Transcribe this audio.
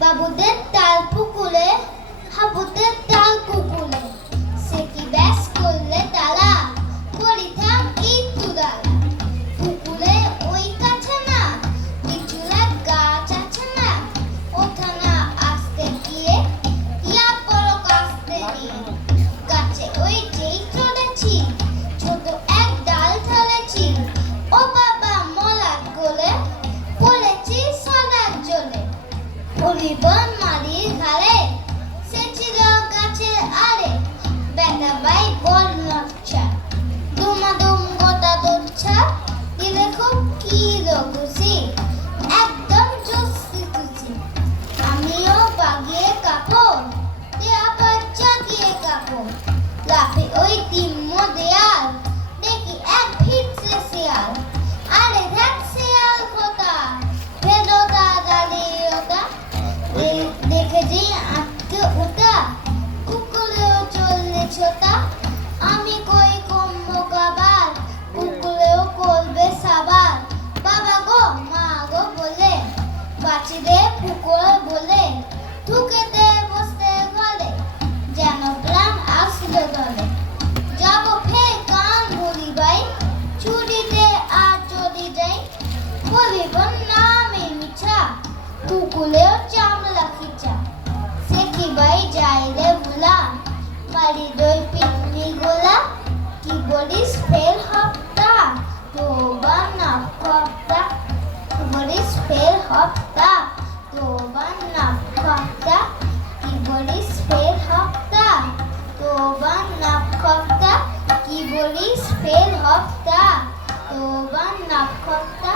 বাবুদের তাল পুকুরে, হাবুদের তাল কুকুরে, সে কি ব্যাস করলে তালা, করিতাম একটু দালা। পুকুরে ওই কাছে না, পিছুলা গাছ আছে না, ওঠা না আসতে গিয়ে, ইয়া বড় কাস্তে দিয়ে। গাছে ওই যেই চড়েছি, ছোট এক ডাল ধরেছি, ও বাবা মলাট গলে, পড়েছি সদার জলে। হরিবন মারির ঘাড়ে, সে ছিল গাছের আড়ে, বেটা বাই বল নচ্ছা, দুমাদুম গোটা দোচ্ছা, দিলে খুব কি খুশি, একদম জোসি খুশি। আমিও বাগিয়ে কাপড়, তে আবার জাগিয়ে কাপড়, লাফে ওই তিম্ম দেয়াল, দেখি এক ভিতরে শিয়াল, আরে দেখ শিয়াল কোথা, ফেলো তাড়াতাড়ি ওটা, দেখে যে আটকে ওটা, কুকুরেও চললে ছোটা, আমি কই কমবো কাবার, কুকুরেও করবে সাবার। বাবা গো মা গো বলে, বাছিরে পুকুর বলে, ঢুকেতে বসতে ঘরে, যেন প্রাণ আসলো দলে। যাব ফের গান বলি ভাই, চুরিতে আর চলি যাই, বলিব নামে মিছা, কুকুরেও চামড়া খিচা। সে কি ভাই যাই রে ভোলা, বাড়ি দই পিকনি গোলা, কি বলিস ফের হপ্তা, তোবা না কপ্তা, কি বলিস ফের হপ্তা, তোবা না কপ্তা, কি বলিস ফের হপ্তা, তোবা না কপ্তা, কি বলিস ফের হপ্তা, তোবা না কপ্তা।